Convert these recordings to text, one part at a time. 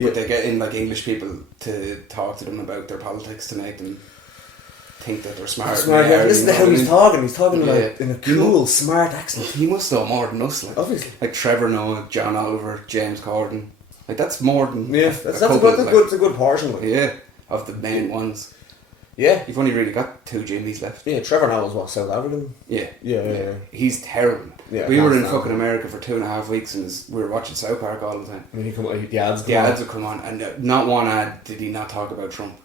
But they get in like English people to talk to them about their politics to make them think that they're smart. Listen to how he's talking. He's talking like in a cool, smart accent. He must know more than us. Like, obviously. Like Trevor Noah, John Oliver, James Corden. Like that's more than that's a good portion. Like. Yeah, of the main ones. Yeah, you've only really got 2 Jimmys left. Yeah, Trevor Noah's what, South African? Yeah. He's terrible. Yeah, we were in fucking America for 2.5 weeks and we were watching South Park all the time. And the ads would come on, and not one ad did he not talk about Trump.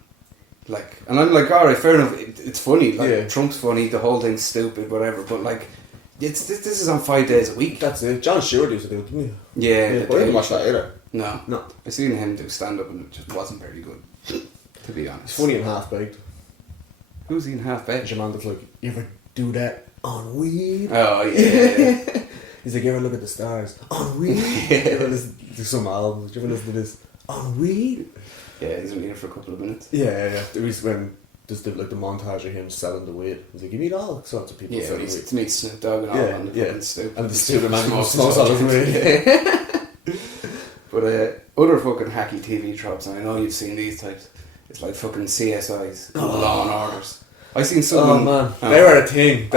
Like, and I'm like, alright, fair enough. It's funny. Like, Trump's funny. The whole thing's stupid, whatever. But like, this is on 5 days a week. That's it. John Stewart used to do it, didn't he? Yeah, but I didn't watch that either. No. I seen him do stand up and it just wasn't very good. To be honest, it's funny and half baked. Who's he in half baked? Your man that's like, you ever do that on weed? Oh yeah. He's like, you ever look at the stars on weed? You ever listen to some albums? Do you ever listen to this on weed? Yeah, he's only here for a couple of minutes. Yeah. It was when just the montage of him selling the weed. He's like, you meet all sorts of people selling weed. To meet Snoop Dogg and all on the fucking stoop. And the stupid man who smokes all his weed. But other fucking hacky TV tropes, and I know you've seen these types. It's like fucking CSIs and Law and Orders. I seen someone. Oh man, they were a thing.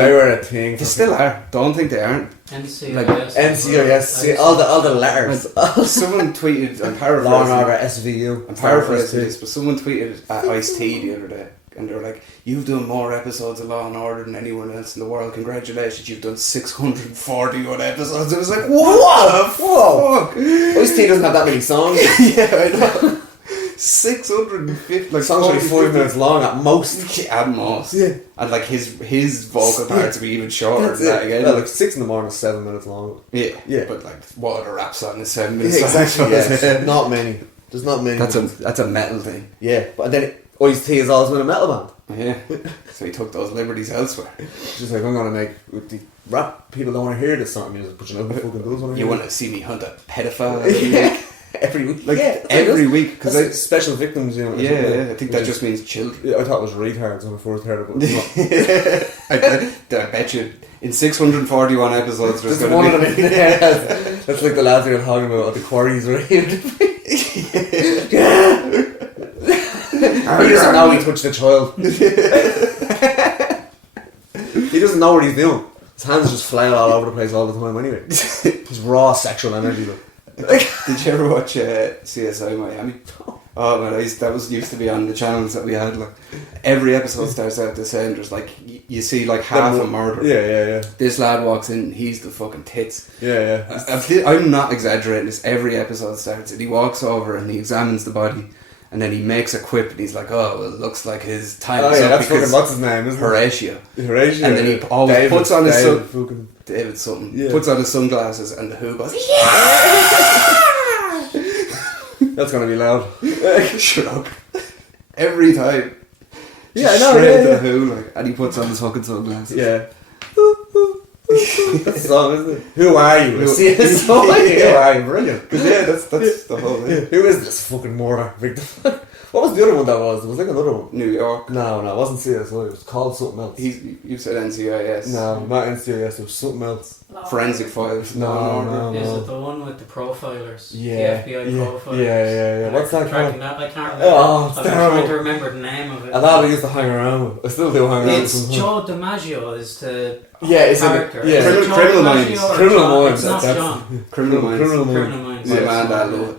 They still are. Don't think they aren't. NCIS. Like, NCIS. All the letters. Someone tweeted. I'm paraphrasing. Law and Order SVU. I'm paraphrasing this, but someone tweeted at Ice-T the other day, and they were like, "You've done more episodes of Law and Order than anyone else in the world. Congratulations, you've done 641 episodes." I was like, "What? Whoa! Ice-T doesn't have that many songs. Yeah, I know." 650 like songs only 5 minutes long at most. At most. Yeah. And like his vocal parts would be even shorter than that again. Yeah, like 6 in the morning is 7 minutes long. Yeah. But like what other rap song is 7 minutes long? Exactly. Yeah. Not many. There's not many. That's a metal thing. Yeah. But then Ice-T has always been a metal band. Yeah. So he took those liberties elsewhere. Just like, I'm gonna make with the rap people don't want to hear this sort of music, but you know who fucking does want to hear. You want to see me hunt a pedophile? Every week, every week, because special victims, you know. Yeah, I think that just means children. Yeah, I thought it was retards when I first heard it. I bet you in 641 episodes there's going one to be. That's like the lads we were talking about at the quarries, right? He doesn't know he touched the child. He doesn't know what he's doing. His hands just flail all over the place all the time. Anyway, his raw sexual energy. Though. Did you ever watch CSI Miami? Oh man, that was used to be on the channels that we had. Like every episode starts out the same. There's like you see like half a murder. Yeah. This lad walks in, he's the fucking tits. Yeah. I'm not exaggerating. This every episode starts and he walks over and he examines the body, and then he makes a quip and he's like, "Oh, well, it looks like his time is up." That's fucking what's his name? Isn't Horatio. Horatio. And then he always puts on his David something. Yeah. Puts on his sunglasses and the Who goes, "Yeah!" That's gonna be loud. Shut up. Every time. Yeah, I know. Straight to the Who, like, and he puts on his fucking sunglasses. Yeah. That's the song, isn't it? Who are you? See this song? Who are you? Brilliant. Yeah, that's the whole thing. Yeah. Who is this fucking murder victim? What was the other one that was? There was like another one. New York. No, it wasn't CSI. It was called something else. You said NCIS. No, not NCIS. It was something else. Forensic Files. No. Is it the one with the profilers? Yeah. The FBI profilers. Yeah. What's that called? I can't remember. Oh, it's I'm terrible. trying to remember the name of it. A lot of used to hang around with. I still do hang around with It's Joe DiMaggio is the character. Criminal Minds. Criminal Minds. It's not John. Criminal Minds. My man, I love it.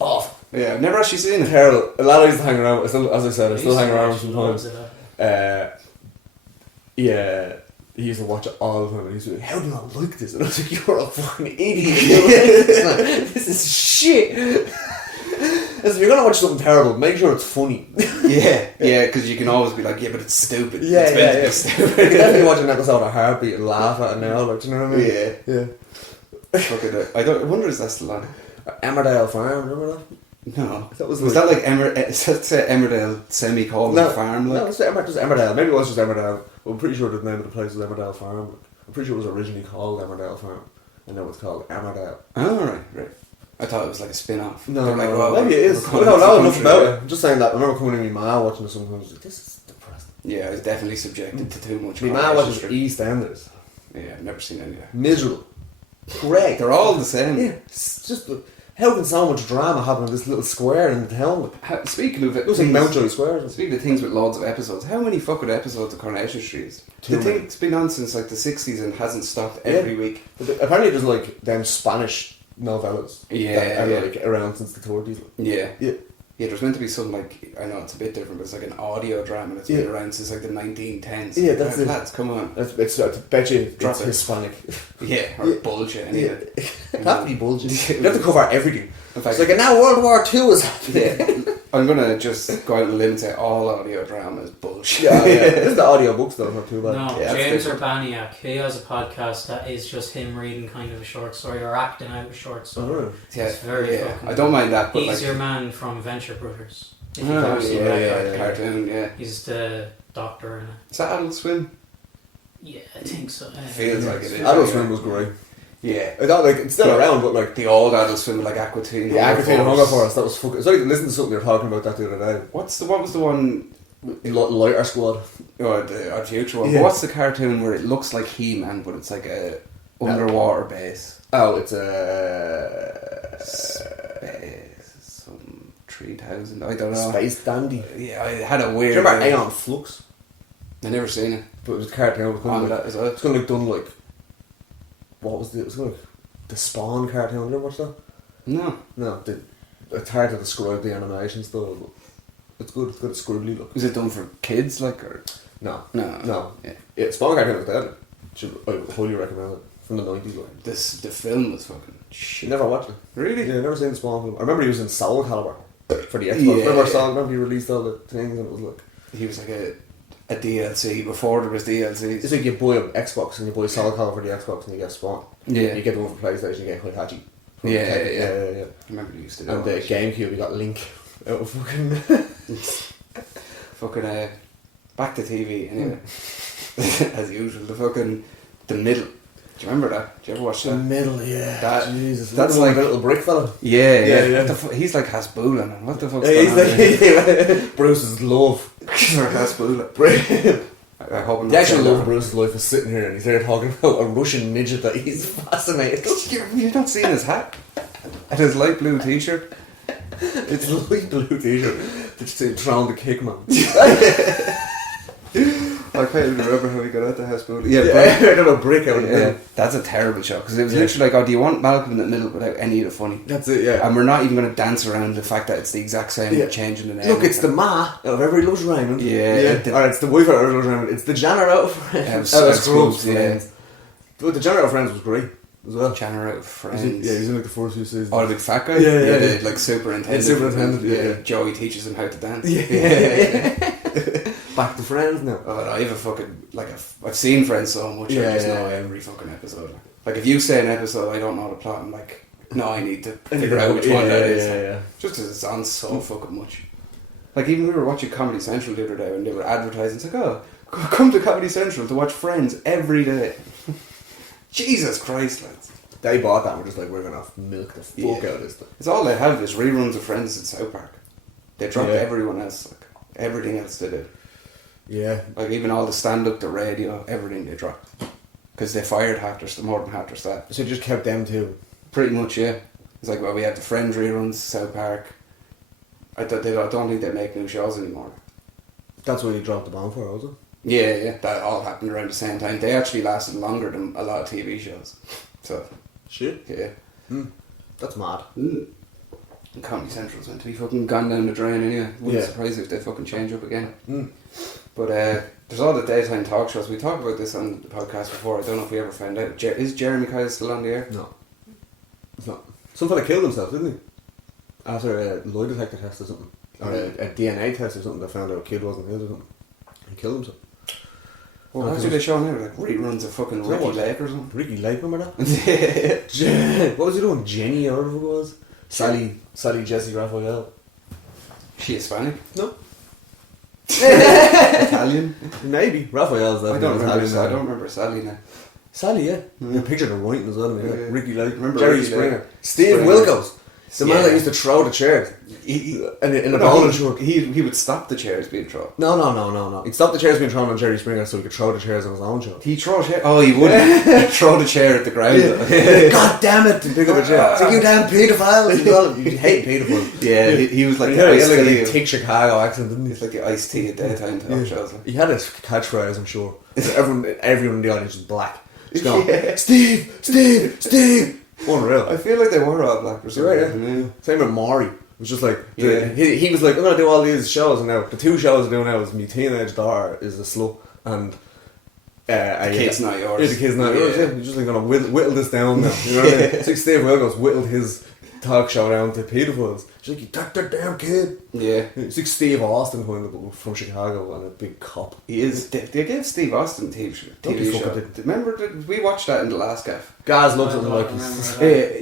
Oh. Yeah, I've never actually seen it. Terrible. A lot of used to hang around with. As I said, I still hang around with sometimes. Yeah. He used to watch it all the time and he used to be like, "How do you not like this?" And I was like, "You're a fucking idiot. This is shit." If you're gonna watch something terrible, make sure it's funny. Yeah, because you can always be like, "Yeah, but it's stupid." Yeah. It's meant to be stupid. You can definitely watch an episode of Heartbeat and laugh at it now, like, do you know what I mean? Yeah. Fucking I wonder is that still on? Emmerdale Farm, remember that? No. Was that like Emmerdale semicolon farm? Like? No, it was just Emmerdale. Maybe it was just Emmerdale. I'm pretty sure the name of the place was Emmerdale Farm. I'm pretty sure it was originally called Emmerdale Farm. And now it's called Emmerdale. Oh, right. I thought it was like a spin-off. No, maybe it is. I don't know enough about it. I'm just saying that. I remember coming in with my ma watching it sometimes. Like, this is depressing. Yeah, I was definitely subjected to too much. My ma watches EastEnders. Yeah, I've never seen any of that. Miserable. Great. They're all the same. Yeah. It's just how can so much drama happen in this little square in the town? Speaking of it, It was like Mountjoy Square. Speaking of things with loads of episodes, how many fucking episodes of Coronation Street is? Too The many. thing's been on since like the 60s and hasn't stopped every week. But apparently there's like them Spanish novellas that are like around since the 30s. Yeah. Yeah. Yeah, there's meant to be some like, I know it's a bit different, but it's like an audio drama that's been around since like the 1910s. Yeah, that's it. Lads, come on. It's I bet you Drop it's it. Hispanic. Yeah, or bullshit, anyway. It can't be bullshit. You have to cover everything. In fact, It's like, and now World War II is happening. yeah, I'm gonna just go out on a limb and say all audio drama is bullshit. Yeah. This is the audio books though, not too bad. No, Yeah, James that's Urbaniak, he has a podcast that is just him reading kind of a short story or acting out a short story. Oh, Yeah, It's very yeah. fucking I don't mind that, but He's like, your man from Venture Brothers. If you've oh, ever seen yeah, that cartoon, yeah. He's the doctor in it. Is that Adult Swim? Yeah, I think so. Feels like it is. Adult Swim was great. Yeah. I thought like it's still Yeah. around, but like The old Adult Swim with like Aqua Teen. the Agricultural Hunger Force, that was fucking. It's like listening to something you were talking about that the other day. What was the one? Lighter Squad. Oh, the Odd Future one. Yeah. But what's the cartoon where it looks like He-Man, but it's like a underwater base? Oh, it's Space, some 3000. I don't know. Space Dandy. Yeah, I had a weird. Do you remember Aeon Flux? I never seen it. But it was a cartoon. It was kind On of like, that as well. it's kind of like done like. What was it? It was kind of like the Spawn cartoon. Did you ever watch that? No. No, it's hard to describe the animation style. But it's good. It's good. It's scribbly look. Was it done for kids, like, or No, no? Yeah, Spawn cartoon was dead. I highly recommend it. From the 90s. Like. The film was fucking You shit. never watched it? Really? Yeah, never seen the Spawn film. I remember he was in Soul Calibur for the Xbox. Yeah. Remember he released all the things and it was like. He was like a DLC before there was DLCs. It's like you buy an Xbox and you buy Soul Calibur for the Xbox and you get Spawn. Yeah. You get the one for PlayStation, you get Heihachi. Yeah. yeah. I remember you used to do And all the that shit. GameCube, you got Link out of fucking. Fucking back to TV anyway. As usual, the middle. Do you remember that? Do you ever watch The that? middle, yeah. That- Jesus. that's like like- a little brick fella. Yeah. Yeah. What the he's like Hasbulla, man. What the fuck's Yeah, going he's on? like Bruce's love. For Hasbulla. The I hope I'm not actual saying love that of Bruce's life is sitting here and he's there talking about a Russian midget that he's fascinated. You've not seen his hat? And his light blue t-shirt? It's a light blue t-shirt. Did you say Drown the Kickman? I can't even remember how he got out the Hasbulla. Yeah, Yeah, I got a brick out of yeah, it. that's a terrible show because it was Yeah. literally like, oh, do you want Malcolm in the Middle without any of the funny? That's it, yeah. And we're not even going to dance around the fact that it's the exact same, Yeah. changing the name. Look, it's the ma of Every Loves Raymond. Yeah. Or it's the wife of Every Loves Raymond. It's the janitor out of Friends. Out of Scrubs, yeah. But the janitor of Friends was great as well. Channel out of Friends. He's in like the first few seasons. Oh, the big fat guy? Yeah, yeah, the, yeah. like superintendent. Yeah, superintendent, yeah. Joey teaches him how to dance. Yeah. Back to Friends now. Oh, I have a fucking, I've seen Friends so much, I Yeah, just yeah, know yeah. every fucking episode. Like, if you say an episode, I don't know the plot, I'm like, no, I need to And figure you out know, which one that is. Yeah. Just because it's on so fucking much. Like, even we were watching Comedy Central the other day when they were advertising, it's like, oh, come to Comedy Central to watch Friends every day. Jesus Christ, lads. They bought that and were just like, we're going to milk the fuck Yeah. out of this thing. It's all they have is reruns of Friends in South Park. They dropped Yeah. everyone else, like, everything else they did. Yeah. Like, even all the stand-up, the radio, everything they dropped. Because they fired more than half their staff. So you just kept them too. Pretty much, yeah. It's like, well, we have the Friends reruns, South Park. I don't think they make new shows anymore. That's what you dropped the bomb for, was it? Yeah, that all happened around the same time. They actually lasted longer than a lot of TV shows. So, Shit. yeah. That's mad. And Comedy Central's meant to be fucking gone down the drain anyway. Wouldn't Yeah. surprise if they fucking change up again. Mm. But there's all the daytime talk shows. We talked about this on the podcast before. I don't know if we ever found out. Is Jeremy Kyle still on the air? No. It's not. Some fella killed himself, didn't he? After a lie detector test or something. Or a DNA test or something, they found out a kid wasn't his or something. He killed himself. Well, Oh, what's cause they showing now? Like reruns of fucking Is that Ricky what? Lake or something? Ricky Lake, remember that? What was he doing? Jenny or whatever it was? Sally Jesse Raphael. She Hispanic? No. Italian? Maybe. Raphael's I that. don't remember Sally now. Sally, yeah. You pictured her writing as well. I mean, Yeah. Ricky Lake. Remember Jerry Ricky Lake? Springer. Steve Springer. Wilkos. The man that used to throw the chairs in a bowling truck. He would stop the chairs being thrown. No. He'd stop the chairs being thrown on Jerry Springer so he could throw the chairs on his own show. He'd throw a chair. Oh, he wouldn't. He'd throw the chair at the ground. God damn it! To pick up a chair. It's like, you damn paedophiles. You hate paedophiles. Yeah, he was like he the had Ice-T. like a thick Chicago accent, didn't he? He's like the Ice-T at daytime talk shows. He had a catchphrase, I'm sure. Everyone in the audience was black. Just going, Steve! Unreal. I feel like they were all black or something. Right, yeah. Same with Maury. It was just like, he was like, I'm going to do all these shows, and now the 2 shows I do now is my teenage daughter is a slut, and the kid's not yours. Yeah, the kid's not yours. Yeah. You're just like going to whittle this down now. You know what I mean? It's like Steve Wilkos whittled his talk show down to paedophiles. She's like, you took that damn kid. Yeah. It's like Steve Austin from Chicago and a big cop. He is. They gave Steve Austin a TV show. Remember, we watched that in the last gaff. Gaz looked at him like,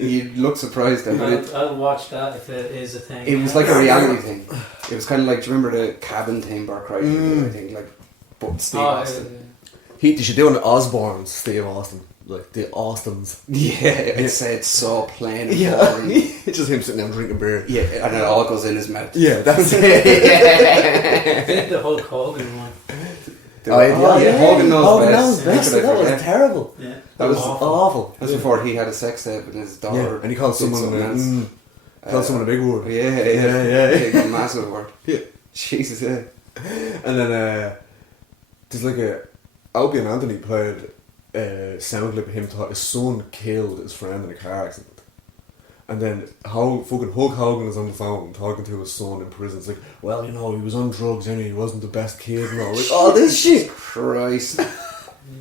you look surprised then. I'll watch that if it is a thing. It was like a reality thing. It was kind of like, do you remember the cabin thing, Bart Kreischer, I think, like, but Steve Austin. They should do an Osborne Steve Austin. Like the Austins. Yeah, I'd say it's so plain and boring. It's just him sitting down drinking beer. Yeah, and it all goes in his mouth. Yeah, that's it. I think the Hulk Hogan one. Hogan knows best. That was terrible. Yeah, that was awful. That's before he had a sex tape with his daughter. Yeah, and he called someone a big word. Yeah. Massive word. Yeah. Jesus, yeah. And then there's like Opie and Anthony played sound clip of him talking. His son killed his friend in a car accident, and then fucking Hulk Hogan is on the phone talking to his son in prison. It's like, well, you know, he was on drugs and he wasn't the best kid and all. Like, oh, this shit, Christ.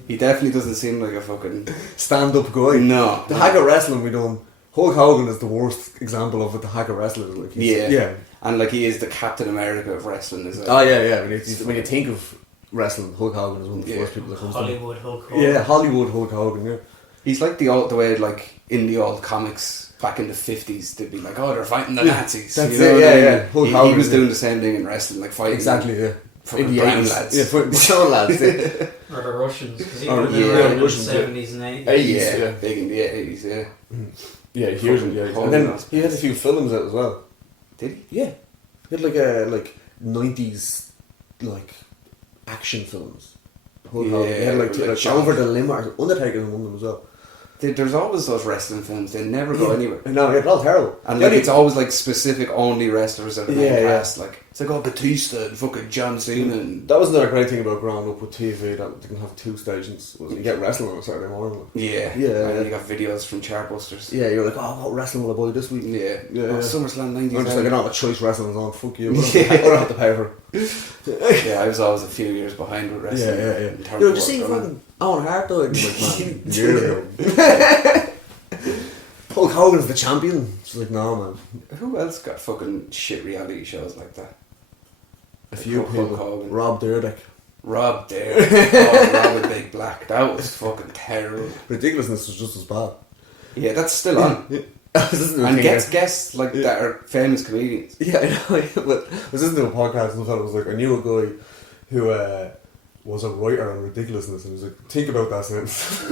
He definitely doesn't seem like a fucking stand-up guy. No, the hack of wrestling we done. Hulk Hogan is the worst example of what the hack of wrestling is like. Yeah, and like he is the Captain America of wrestling as well. Oh yeah. When you think of wrestling, Hulk Hogan is one of the first people that comes Hollywood to Hulk Hogan. Yeah, Hollywood Hulk Hogan, yeah. He's like the way like in the old comics back in the 50s they'd be like, oh, they're fighting the Nazis. That's you know it, yeah. Hulk he Hogan, was doing the same thing in wrestling, like fighting exactly, yeah. Fucking brown lads. Yeah, fighting brown lads. Yeah. Or the Russians, because he would have been around in the 70s and 80s. Yeah, big in the 80s, yeah. Yeah, huge in the 80s. And then he had a few films out as well. Did he? Yeah. He had like a 90s like action films. He had like Over the Limit. Undertaker in one of them as well. There's always those wrestling films. They never go anywhere. No, it's all terrible. And like it's always like specific only wrestlers that are main cast. Like it's like Batista and fucking John Cena. And that was another great thing about growing up with TV that didn't have 2 stations. Was you get wrestling on a Saturday morning. Yeah. And you got videos from Chartbusters. Yeah, you're like, oh, what wrestling will I buy this week? Yeah. SummerSlam 90s. I'm just like, I don't have a choice wrestling is on. Fuck you. I don't have to pay for it. Yeah, I was always a few years behind with wrestling. Yeah. Yo, did you see fucking Owen Hart died? Like, man, years ago. Hulk Hogan's the champion. It's like, no, man. Who else got fucking shit reality shows like that? A few people. Rob Dyrdek. Rob Dyrdek. Rob and Big Black. That was fucking terrible. Ridiculousness was just as bad. Yeah, that's still on. And gets guests like that are famous comedians. Yeah, I know. But I was listening to a podcast and I thought it was like, I knew a guy who was a writer on ridiculousness, and he was like, think about that sentence.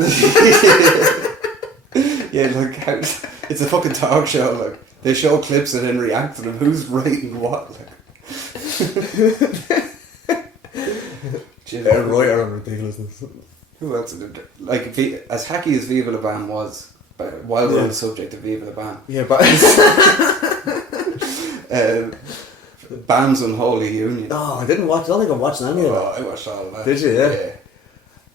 Yeah, like how, it's a fucking talk show. Like they show clips and then react to them. Who's writing what? Like. A writer on ridiculousness. Who else? Like as hacky as Viva La Bam was, while we're on the subject of Viva La Bam. Yeah, but Bam's Unholy Union. Oh, I didn't watch. I don't think I watched any of that. I watched all of that. Did you? Yeah.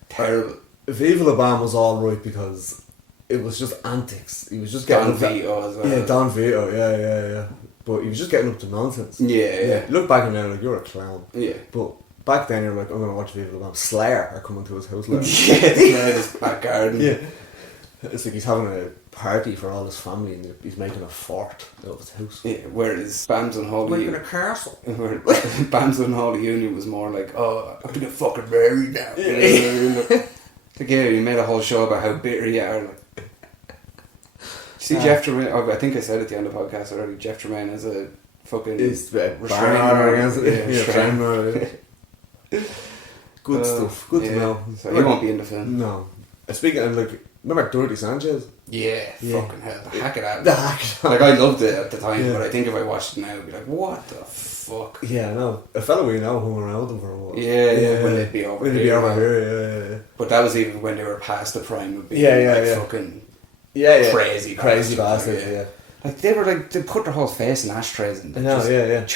Terrible. Viva La Bam was all right because it was just antics. He was just getting Don Vito as well. Yeah, Don Vito. Yeah. But he was just getting up to nonsense. Yeah. Look back and now, like, you're a clown. Yeah. But back then, you're like, I'm gonna watch Viva La Bam. Slayer are coming to his house. Like, in his back garden. Yeah. It's like he's having a party for all his family and he's making a fort out of his house. Yeah, whereas Bam's Unholy Making a castle. Bam's Unholy Union was more like, oh, I'm gonna get fucking married now. Like, yeah, he made a whole show about how bitter you are. Like. See, Jeff Tremaine, I think I said at the end of the podcast already, Jeff Tremaine is a fucking restrainer against it. Good stuff. Good to know. So he won't be in the film. No. Speaking of, like, Remember Dirty Sanchez? Yeah, Yeah. fucking hell, the hack of that. The hack. Like, I loved it at the time, Yeah. but I think if I watched it now, I'd be like, what the fuck? Yeah, I know. A fellow we know hung around them for a while. Yeah, will it be over Will it here? be over here? Yeah. But that was even when they were past the prime of being Yeah. fucking Yeah. crazy Crazy bastards, bastards, yeah. Like, they put their whole face in ashtrays and I know, just yeah.